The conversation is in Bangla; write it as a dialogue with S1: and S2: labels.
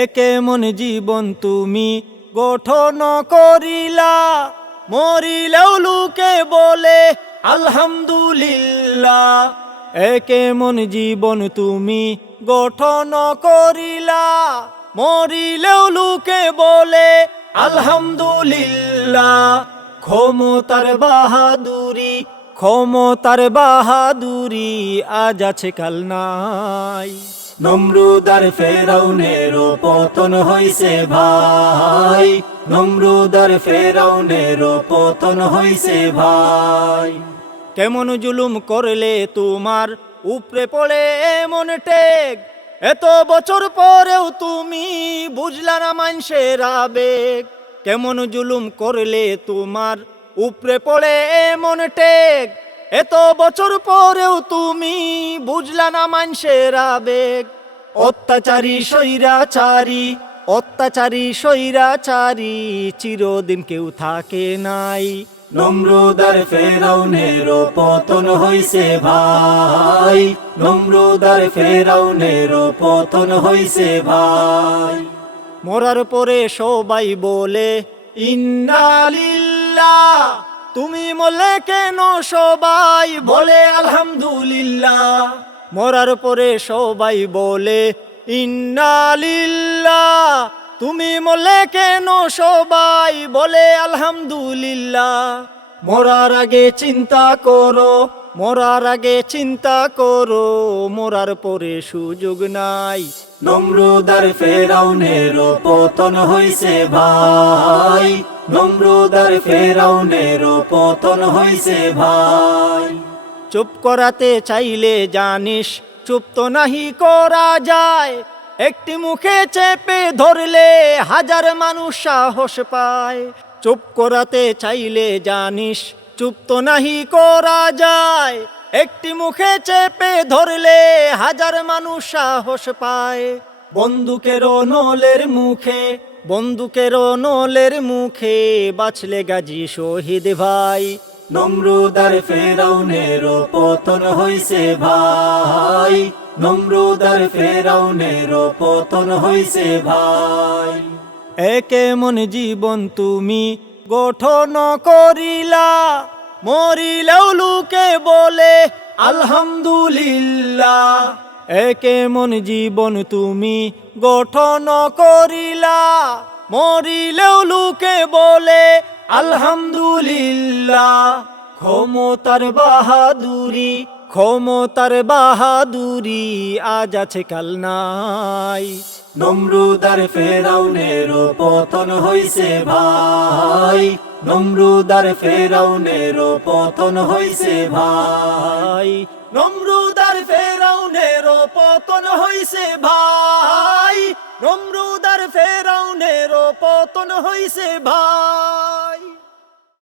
S1: একে মন জীবন তুমি গঠন করিলা মরিলেও লুকে বলে আলহামদুলিল্লাহ একে মন জীবন তুমি গঠন করিলা মরিলেও লুকে বলে আলহামদুলিল্লাহ ক্ষমতার বাহাদুরি ক্ষমতার বাহাদুরি আজ আছে কাল নাই
S2: নমরুদার ফেরাউনের পতন হইছে ভাই নমরুদার ফেরাউনের পতন হইছে ভাই
S1: কেমন জুলুম করলে তোমার উপরে পড়ে এমন টেক এত বছর পরেও তুমি বুঝলা না মানুষের আবেগ কেমন জুলুম করলে তোমার উপরে পড়ে এমন টেক এত বছর পরেও তুমি বুঝলা না মানুষের আবেগ অত্যাচারী সৈরাচারী অত্যাচারী সৈরাচারী চিরদিন কেউ থাকে নাই
S2: নম্রদার ফেরাউনের পতন হইছে ভাই নম্রদার ফেরাউনের পতন হইছে ভাই
S1: মরার পরে সবাই বলে ইন্নালিল্লাহ মলে কেন সবাই বলে আলহামদুলিল্লাহ মরার পরে সবাই বলে ইন্নালিল্লা তুমি মলে কেন সবাই বলে আলহামদুলিল্লাহ মরার আগে চিন্তা করো মরার আগে চিন্তা করো মরার পরে সুযোগ নাই
S2: নম্রদার ফেরাউনের পতন হইছে ভাই নম্রদার ফেরাউনের পতন হইছে ভাই
S1: চুপ করাতে চাইলে জানিস চুপ তো নাহি করা যায় একটি মুখে চেপে ধরলে হাজার মানুষ সাহস পায় চুপ করাতে চাইলে জানিস চুপ তো নাহি করা যায় একটি মুখে চেপে ধরলে হাজার মানুষ সাহস পায় বন্দুকেরও নলের মুখে বন্দুকের নলের মুখে বাঁচলে গাজী শহীদ ভাই
S2: নমরুদার ফেরাউনের পতন হইছে ভাই নমরুদার ফেরাউনের পতন হইছে ভাই
S1: একে মন জীবন তুমি গঠন করিলা মরিলেও লুকে বলে আলহামদুলিল্লাহ একে মন জীবন তুমি গঠন করিলা মরিলেও লুকে বলে আলহামদুলিল্লাহ ক্ষমতার বাহাদুরি ক্ষমতার বাহাদুরি আজ আছে কাল নাই
S2: নমরুদার ফেরাউনের পতন হইছে ভাই নমরুদার ফেরাউনের পতন হইছে ভাই নমরুদার ফেরাউনের পতন হইছে ভাই নমরুদার ফেরাউনের পতন হইছে ভাই